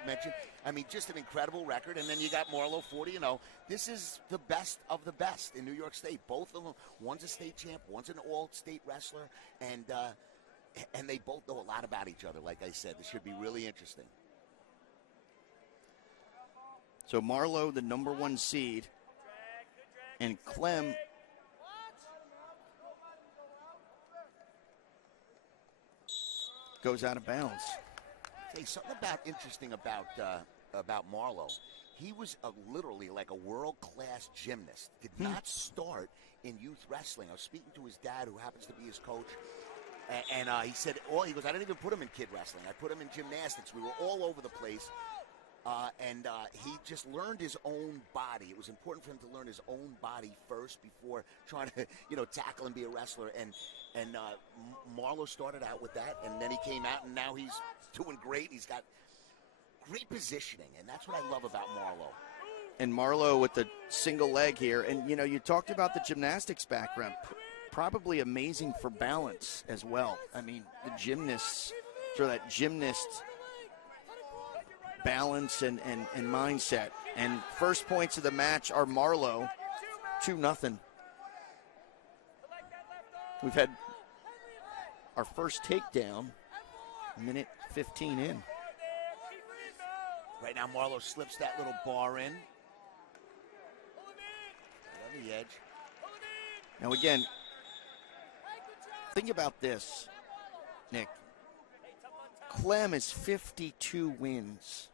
had mentioned. I mean, just an incredible record. And then you got Marlow, 40-0. This is the best of the best in New York State. Both of them, one's a state champ, one's an all-state wrestler, and they both know a lot about each other. Like I said, this should be really interesting. So Marlow, the number 1 seed, and Clem goes out of bounds. Hey, something interesting about Marlow. He was literally like a world-class gymnast. Did not start in youth wrestling. I was speaking to his dad, who happens to be his coach, and he said, he goes, I didn't even put him in kid wrestling. I put him in gymnastics. We were all over the place. And he just learned his own body. It was important for him to learn his own body first before trying to, tackle and be a wrestler. And Marlow started out with that, and then he came out, and now he's doing great. He's got great positioning, and that's what I love about Marlow. And Marlow with the single leg here. And, you talked about the gymnastics background. Probably amazing for balance as well. I mean, the gymnasts, that gymnast balance and mindset. And first points of the match are Marlow, 2-0. We've had our first takedown, minute 15 in. Right now, Marlow slips that little bar in. On the edge. Now again, think about this, Nick. Clem is 52 wins,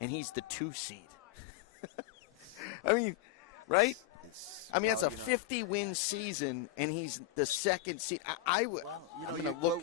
and he's the 2 seed. I mean, right? That's a 50-win season, and he's the 2nd seed. I'm going to look.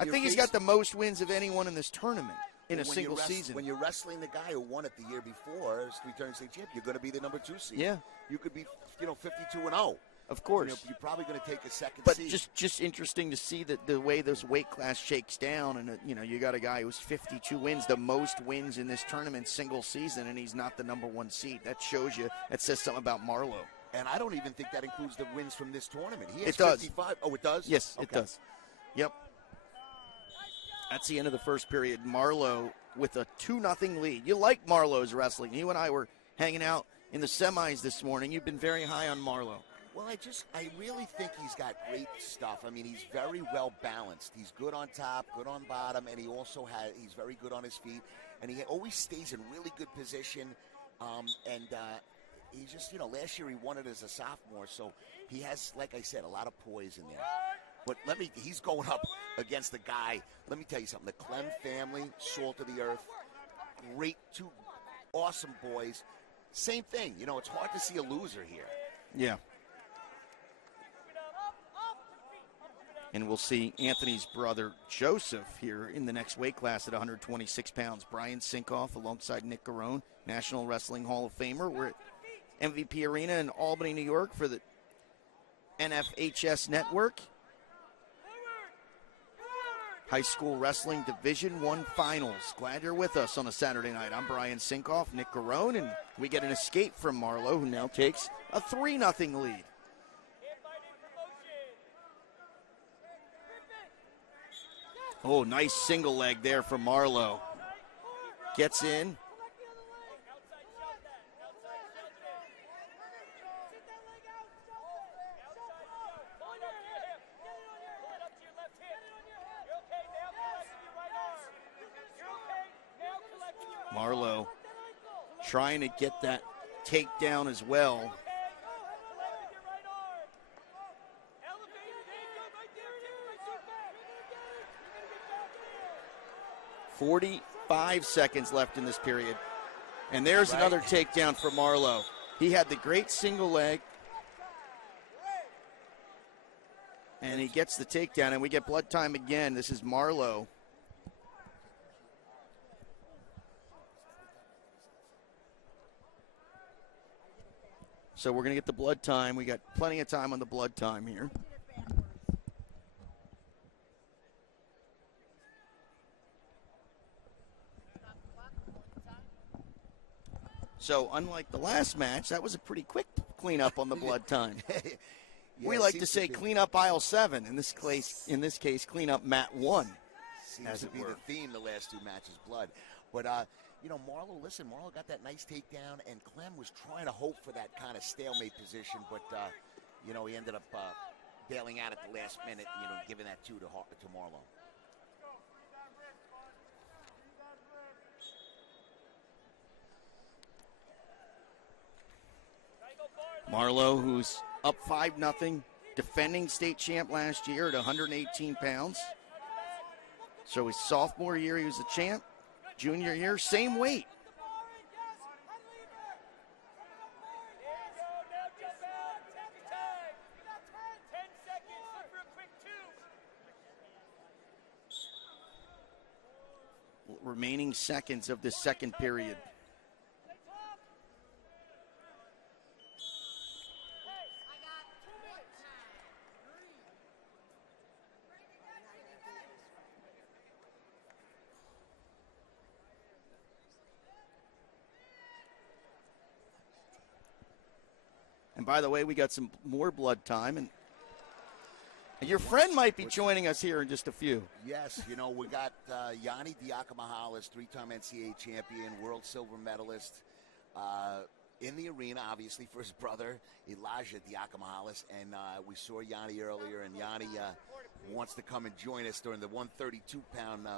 I think he's got the most wins of anyone in this tournament in a single season. When you're wrestling the guy who won it the year before as 3-time state champ, you're going to be the number 2 seed. Yeah. You could be, 52-0. Of course. You're probably going to take a 2nd but seed. But just interesting to see that the way this weight class shakes down. And, you got a guy who's 52 wins, the most wins in this tournament single season, and he's not the number 1 seed. That shows you, that says something about Marlow. And I don't even think that includes the wins from this tournament. He has it does. 55. Oh, it does? Yes, okay. It does. Yep. That's the end of the first period. Marlow with a 2-0 lead. You like Marlow's wrestling. You and I were hanging out in the semis this morning. You've been very high on Marlow. Well, I really think he's got great stuff. I mean, he's very well balanced. He's good on top, good on bottom, and he's very good on his feet. And he always stays in really good position. He's just, last year he won it as a sophomore, so he has, like I said, a lot of poise in there. But he's going up against the guy. Let me tell you something. The Clem family, salt of the earth, great, 2 awesome boys. Same thing. It's hard to see a loser here. Yeah. And we'll see Anthony's brother Joseph here in the next weight class at 126 pounds. Brian Sinkoff alongside Nick Garone, National Wrestling Hall of Famer. We're at MVP Arena in Albany, New York for the NFHS Network. High School Wrestling Division I Finals. Glad you're with us on a Saturday night. I'm Brian Sinkoff, Nick Garone, and we get an escape from Marlow, who now takes a 3-0 lead. Oh, nice single leg there from Marlow. Gets in. Marlow trying to get that takedown as well. .45 seconds left in this period. And there's another takedown for Marlow. He had the great single leg. And he gets the takedown, and we get blood time again. This is Marlow. So we're going to get the blood time. We got plenty of time on the blood time here. So unlike the last match, that was a pretty quick cleanup on the blood time. Yeah, we like to say clean up aisle 7. In this case, clean up mat 1. Seems to be the theme the last 2 matches, blood. But, Marlow, listen, Marlow got that nice takedown, and Clem was trying to hope for that kind of stalemate position, but, he ended up bailing out at the last minute, giving that to Marlow. Marlow, who's up 5-0, defending state champ last year at 118 pounds. So his sophomore year, he was a champ. Junior year, same weight. Remaining seconds of this second period. And by the way, we got some more blood time, and your friend might be joining us here in just a few. Yes, we got Yanni Diakomahalis, 3-time NCAA champion, world silver medalist, in the arena, obviously, for his brother, Elijah Diakomahalis. And we saw Yanni earlier, and Yanni wants to come and join us during the 132-pound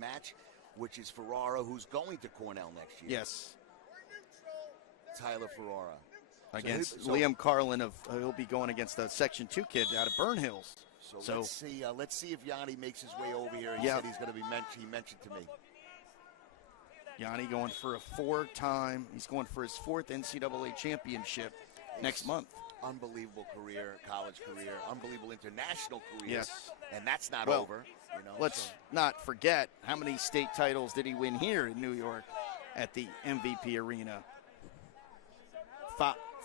match, which is Ferrara, who's going to Cornell next year. Yes. Tyler Ferrara. Against Liam Carlin he'll be going against the Section 2 kid out of Burn Hills. So let's see if Yanni makes his way over here. He said he's going to be he mentioned to me. Yanni going for he's going for his 4th NCAA championship next month. Unbelievable career, college career, unbelievable international career. Yes. And that's not over. Let's not forget, how many state titles did he win here in New York at the MVP Arena?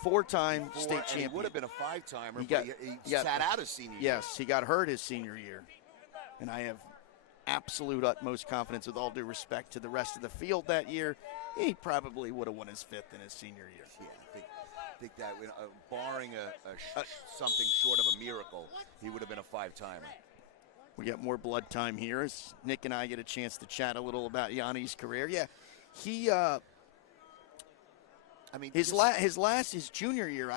4-time state champion. He would have been a 5-timer, but he sat out his senior year. Yes, he got hurt his senior year. And I have absolute utmost confidence, with all due respect to the rest of the field that year, he probably would have won his 5th in his senior year. Yeah, I think that, barring something short of a miracle, he would have been a 5-timer. We got more blood time here as Nick and I get a chance to chat a little about Yanni's career. Yeah, he... his junior year,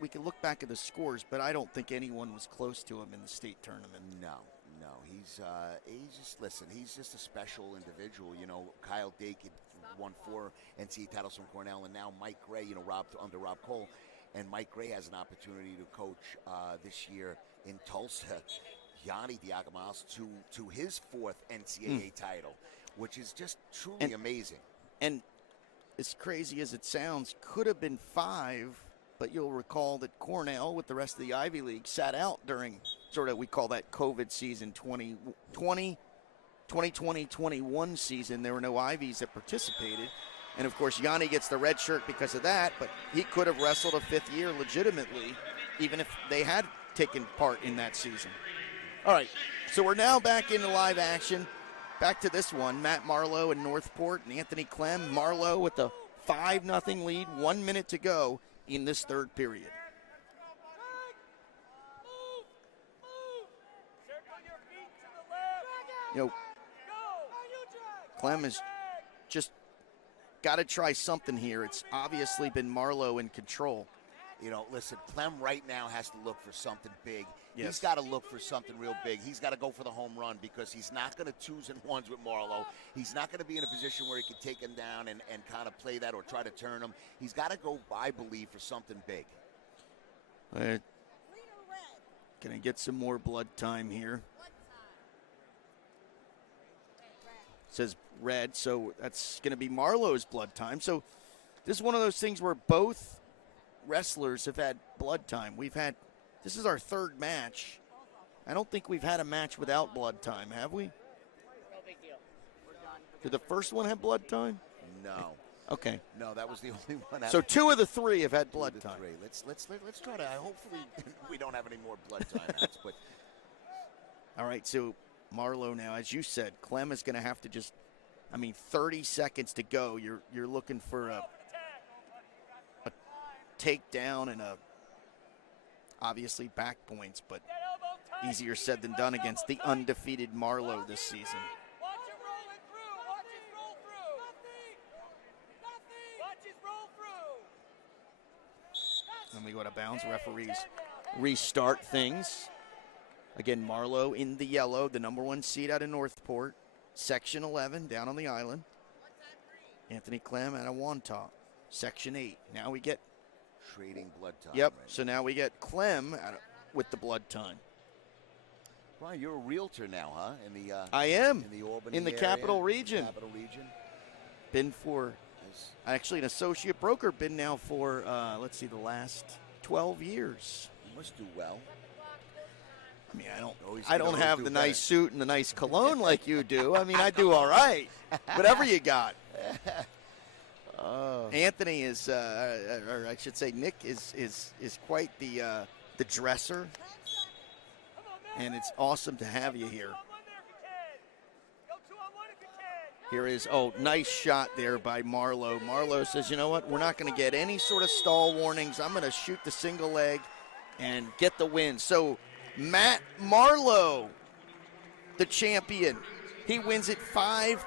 we can look back at the scores, but I don't think anyone was close to him in the state tournament. No, he's just a special individual. Kyle Dake had won 4 NCAA titles from Cornell, and now Mike Gray, under Rob Cole, and Mike Gray has an opportunity to coach this year in Tulsa, Yanni Diakomahalis to his 4th NCAA title, which is just truly amazing. And as crazy as it sounds, could have been 5, but you'll recall that Cornell, with the rest of the Ivy League, sat out during we call that COVID season, 2020-21 season. There were no Ivies that participated. And, of course, Yanni gets the red shirt because of that, but he could have wrestled a 5th year legitimately, even if they had taken part in that season. All right, so we're now back into live action. Back to this one, Matt Marlow in Northport and Anthony Clem. Marlow with a 5-0 lead, 1 minute to go in this third period. Clem has just got to try something here. It's obviously been Marlow in control. Listen, Clem right now has to look for something big. Yes. He's got to look for something real big. He's got to go for the home run because he's not going to 2s and 1s with Marlow. He's not going to be in a position where he can take him down and kind of play that or try to turn him. He's got to go, I believe, for something big. Going to get some more blood time here. It says red, so that's going to be Marlow's blood time. So this is one of those things where both wrestlers have had blood time. This is our 3rd match. I don't think we've had a match without blood time, have we? No big deal. We're done. Did the first one have blood time? No. Okay. No, that was the only one. So 2 of the 3 have had blood time. 3. Let's try to. Hopefully, we don't have any more blood time mats. But all right. So Marlow now, as you said, Clem is going to have to 30 seconds to go. You're looking for a takedown and obviously back points, but easier said than done against the undefeated Marlow this season. Then we go to bounds. Referees restart things. Again, Marlow in the yellow, the number 1 seed out of Northport. Section 11 down on the island. Anthony Clem out of Wantagh. Section 8. Now we get Trading blood time. Yep. Right? So now we get Clem with the blood time. Brian, you're a realtor now, huh? In the I am in the Albany in the area, Capital Region. Capital Region. Been for actually an associate broker. Been now for let's see, the last 12 years. You must do well. I mean, I Always don't can have always the do nice better. suit and the nice cologne like you do. I mean, I do all right. Whatever you got. Anthony is, or I should say, Nick is quite the dresser, and it's awesome to have you here. Here is, nice shot there by Marlow. Marlow says, you know what, we're not going to get any sort of stall warnings. I'm going to shoot the single leg and get the win. So Matt Marlow, the champion, he wins it 5